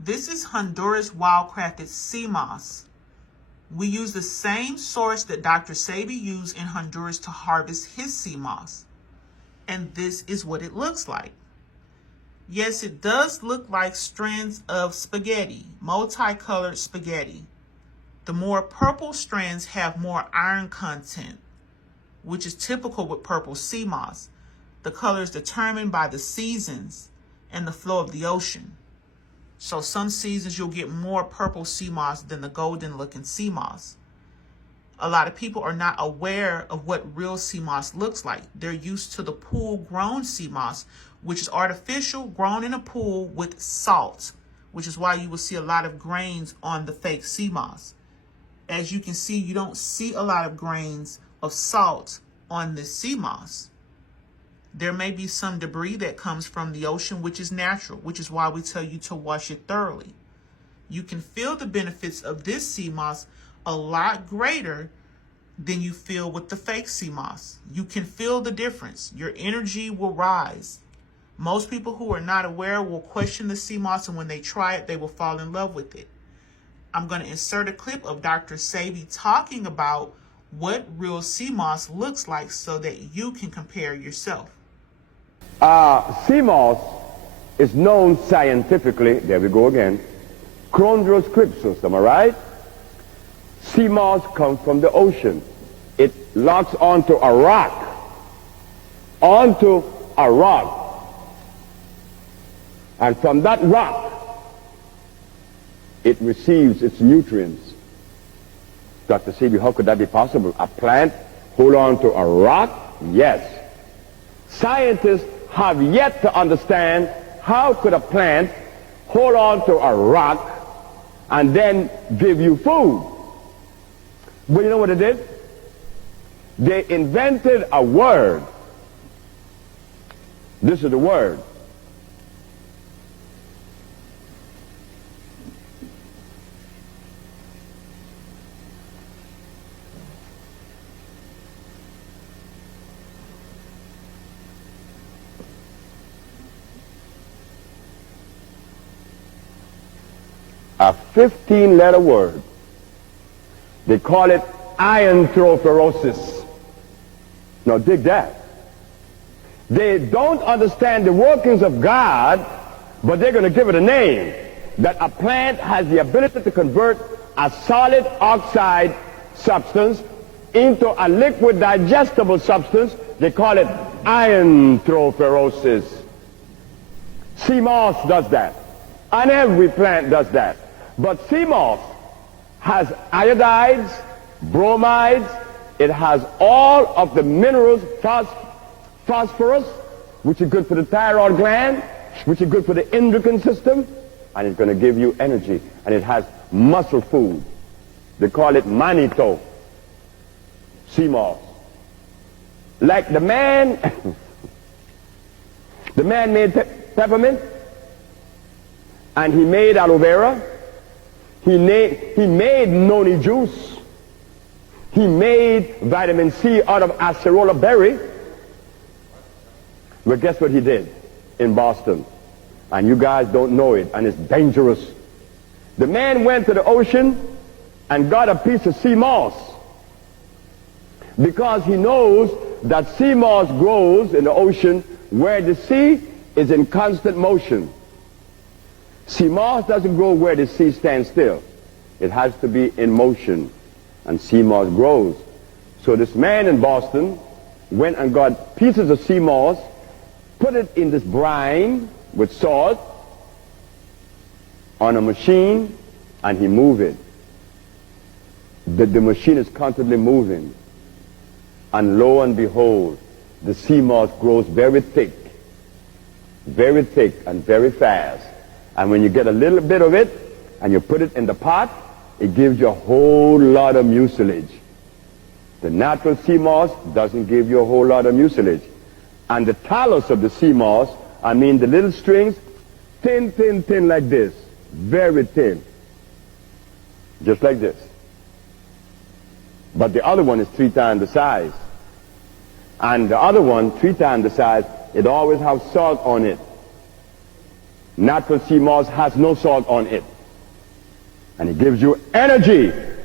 This is Honduras wildcrafted sea moss. We use the same source that Dr. Sebi used in Honduras to harvest his sea moss. And this is what it looks like. Yes, it does look like strands of spaghetti, multicolored spaghetti. The more purple strands have more iron content, which is typical with purple sea moss. The color is determined by the seasons and the flow of the ocean. So some seasons you'll get more purple sea moss than the golden looking sea moss. A lot of people are not aware of what real sea moss looks like. They're used to the pool grown sea moss, which is artificial, grown in a pool with salt, which is why you will see a lot of grains on the fake sea moss. As you can see, you don't see a lot of grains of salt on this sea moss. There may be some debris that comes from the ocean, which is natural, which is why we tell you to wash it thoroughly. You can feel the benefits of this sea moss a lot greater than you feel with the fake sea moss. You can feel the difference. Your energy will rise. Most people who are not aware will question the sea moss, and when they try it, they will fall in love with it. I'm going to insert a clip of Dr. Sebi talking about what real sea moss looks like so that you can compare yourself. Sea moss is known scientifically, there we go again, chondroscriptus, am I right? Sea moss comes from the ocean. It locks onto a rock, and from that rock, it receives its nutrients. Dr. Sebi, how could that be possible? A plant hold on to a rock? Yes. Scientists have yet to understand how could a plant hold on to a rock and then give you food. But you know what it did? They invented a word. This is the word. A 15-letter word. They call it ianthroperosis. Now dig that. They don't understand the workings of God, but they're going to give it a name. That a plant has the ability to convert a solid oxide substance into a liquid digestible substance. They call it ianthroperosis. Sea moss does that. And every plant does that. But sea moss has iodides, bromides, it has all of the minerals, phosphorus, which is good for the thyroid gland, which is good for the endocrine system, and it's going to give you energy. And it has muscle food. They call it manito, sea moss. Like the man made peppermint, and he made aloe vera. He made noni juice. He made vitamin C out of acerola berry. But guess what he did in Boston? And you guys don't know it, and it's dangerous. The man went to the ocean and got a piece of sea moss, because he knows that sea moss grows in the ocean where the sea is in constant motion. Sea moss doesn't grow where the sea stands still. It has to be in motion, and sea moss grows. So this man in Boston went and got pieces of sea moss, put it in this brine with salt on a machine, and he moved it. The machine is constantly moving. And lo and behold, the sea moss grows very thick and very fast. And when you get a little bit of it and you put it in the pot, it gives you a whole lot of mucilage. The natural sea moss doesn't give you a whole lot of mucilage. And the talus of the sea moss, I mean the little strings, thin like this, very thin, just like this. But the other one is 3 times the size. And the other one, 3 times the size, it always has salt on it. Natural sea moss has no salt on it. And it gives you energy